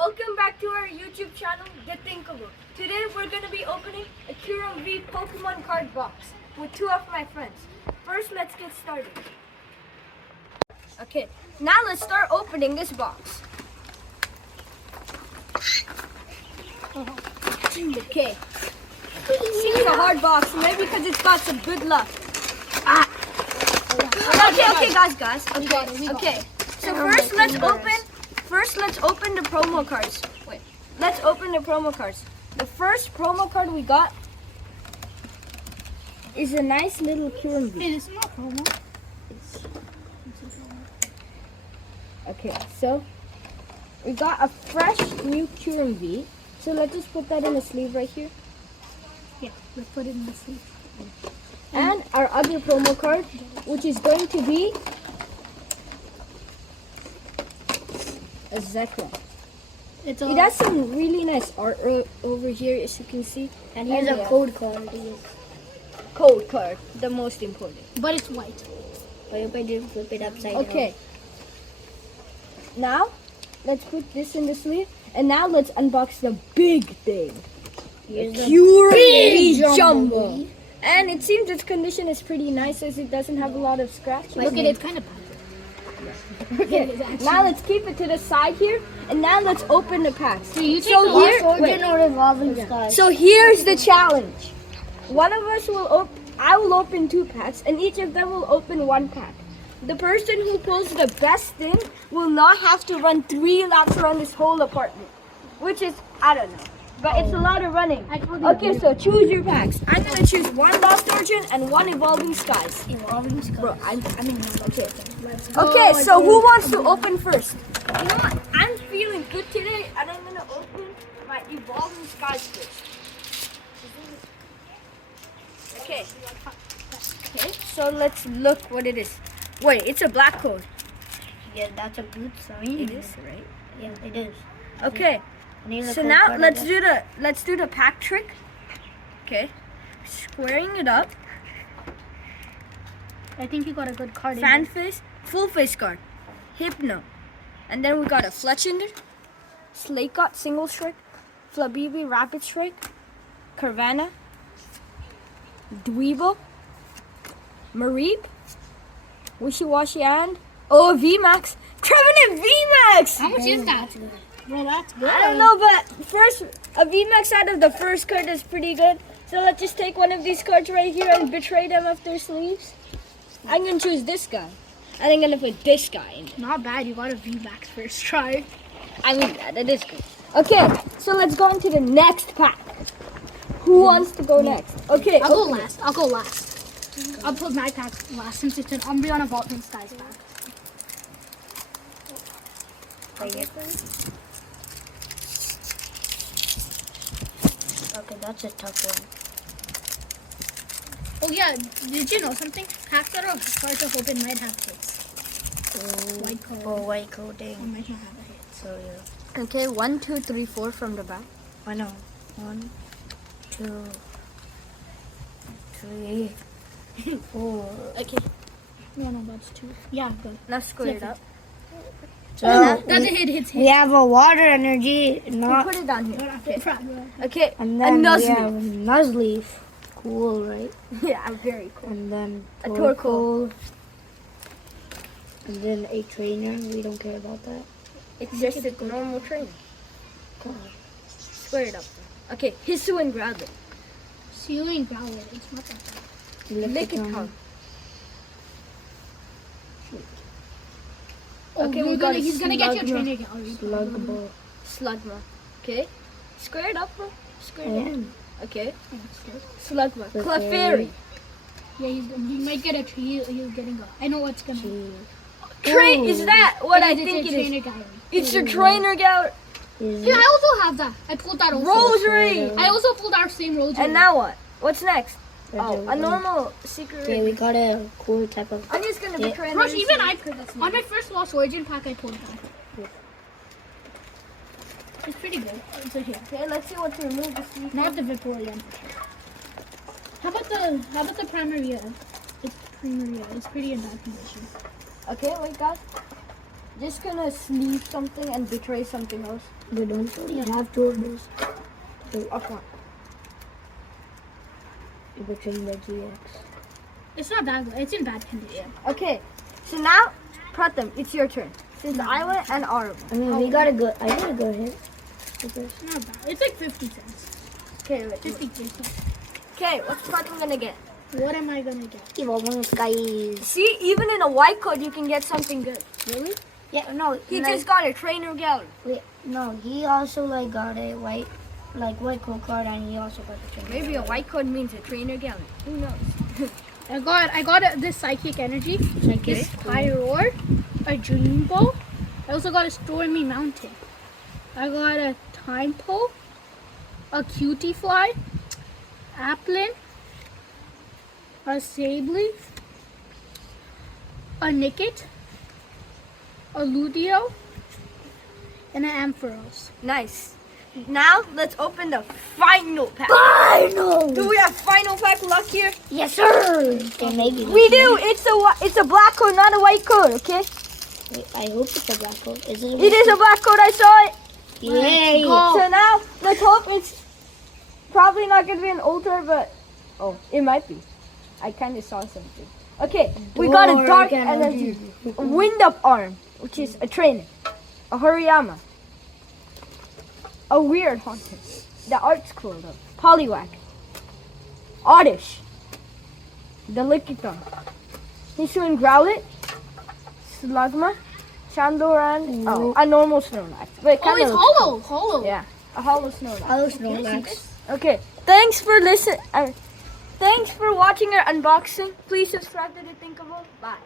Welcome back to our YouTube channel, The Thinkable. Today we're going to be opening a Kyreum V Pokemon card box with two of my friends. First, let's get started. Okay, now let's start opening this box. Okay, seems a hard box, maybe because it's got some good luck. Okay, guys. Okay. So first, let's open the promo cards. Wait, let's open the promo cards. The first promo card we got is a nice little Kyreum V. It's not promo. Okay, so we got a fresh new Kyreum V. So let's just put that in the sleeve right here. Yeah, let's put it in the sleeve. And our other promo card, which is going to be a Zekrom. It has some really nice art over here, as you can see. And here's a code card. Code card, the most important. But it's white. What if I did flip it upside down? Okay. Now, let's put this in the sleeve. And now let's unbox the big thing. Here's the Kyreum V Jumbo. And it seems its condition is pretty nice as it doesn't have a lot of scratches. Look at it, it's kind of bad. Okay, now let's keep it to the side here. And now let's open the packs. So you take the here, Origin or Evolving Skies? So here's the challenge. One of us will I will open 2 packs, and each of them will open 1 pack. The person who pulls the best thing will not have to run 3 laps around this whole apartment, which is, I don't know, but it's a lot of running. Okay, so choose your packs. I'm gonna choose 1 Lost Origin and 1 Evolving Skies. Evolving Skies. Bro, okay. Okay, so who wants to open first? You know what? I'm feeling good today, and I'm gonna open my Evolving Skies first. Okay. Okay, so let's look what it is. Wait, it's a black code. Yeah, that's a good sign. It is, right? Yeah, it is. Okay. So now let's do the pack trick. Okay. Squaring it up. I think you got a good card. Fan face, full face card. Hypno. And then we got a Fletchinder, Slaycott single strike, Flabibi rapid strike, Carvanha, Dweebo, Mareep, Wishy Washy, and VMAX. Trevenant VMAX! How much is that? Bro, that's good. I don't know, but first, a VMAX out of the first card is pretty good. So let's just take one of these cards right here and betray them off their sleeves. I'm going to choose this guy. And I'm going to put this guy in. Not bad, you got a VMAX first try. I mean, that is good. Okay, so let's go into the next pack. Who wants to go next? Okay, I'll go last. I'll put my pack last since it's an Umbreon Evolving Skies pack. Okay, that's a tough one. Oh yeah, did you know something? Packs that are hard to open might have hits. White code. Oh, white coding. Or might not have a hit. So yeah. Okay, 1, 2, 3, 4 from the back. I know. 1, 2, 3, 4. Okay, No, that's 2. Yeah, good. now square it up. So That's a hit. we have a water energy, We'll not, put it down here. Okay. Okay, and a then we Nuzleaf. have Nuzleaf. Cool, right? Yeah, very cool. And then A Torkoal. Torkoal. And then a trainer. We don't care about that. It's just a normal train. Square it up. Okay, Hisu and Growlithe. Ceiling Growlithe. It's not that bad. Lick it tongue. Oh, Okay, we got he's gonna get your Slugma. trainer gallery. Slugma. Slugma. Okay, square it up, bro. Square it up. And Okay, Oh, that's good. Slugma. Clefairy. Clefairy. Yeah, he might get a tree. He's getting a. I know what's gonna. Train, is that what I It's a think it trainer is? gallery. It's a trainer gout. Yeah, I also have that. I pulled that also. Rosary. I also pulled our same rosary. And now what? What's next? Oh, A normal secret. Okay, we got a cool type of. I'm just gonna Yeah. betray Rush, another even secret. on my first Lost Origin pack, I pulled that. It's pretty good. It's a hit. Okay, let's see what to remove this week. Not the Vaporeon. How about the Primaria? It's Primaria. It's pretty in bad condition. Okay, wait, guys. just gonna sleeve something and betray something else. We don't really have two of those. Okay. You're betraying the GX. It's not that good. It's in bad condition. Okay. So now, Pratham, it's your turn. Since I went and Arav. I mean, we gotta go. I gotta go ahead. It's not bad. It's like 50 cents. Okay, wait. 50 cents. Okay, what's Pratham gonna get? What am I gonna get? Evolving guys. See, even in a white code, you can get something good. Really? Yeah, no. He like, just got a trainer gallery. wait, no, he also like got a white code card, and he also got the trainer. Maybe a white code means a trainer gallery. Who knows? I got this psychic energy. This Kyreum, a dream bow. I also got a stormy mountain. I got a time pole, a cutie fly, applin, a sableaf, a nicket, a ludio, and an ampharos. Nice. Now, let's open the final pack. Final. Do we have final pack luck here? Yes, sir. Okay, maybe. We do. It's a black code, not a white code, okay? Wait, I hope it's a black code. Is it? It is a black code, I saw it. Yay! So now, let's hope it's probably not going to be an altar, but... Oh, it might be. I kind of saw something. Okay, we got a dark energy. A wind up arm, which is a trainer. A Hariyama. A weird haunter. The art's cool though. Poliwag. Oddish. The Lickitung. Hisuian Growlit. Slugma. Chandoran. Oh, a normal Snorlax. Wait, Oh, it's hollow. Hollow. Yeah, a hollow Snorlax. I was Snorlax. Okay, thanks for listening. Thanks for watching our unboxing. Please subscribe to The Thinkable. Bye.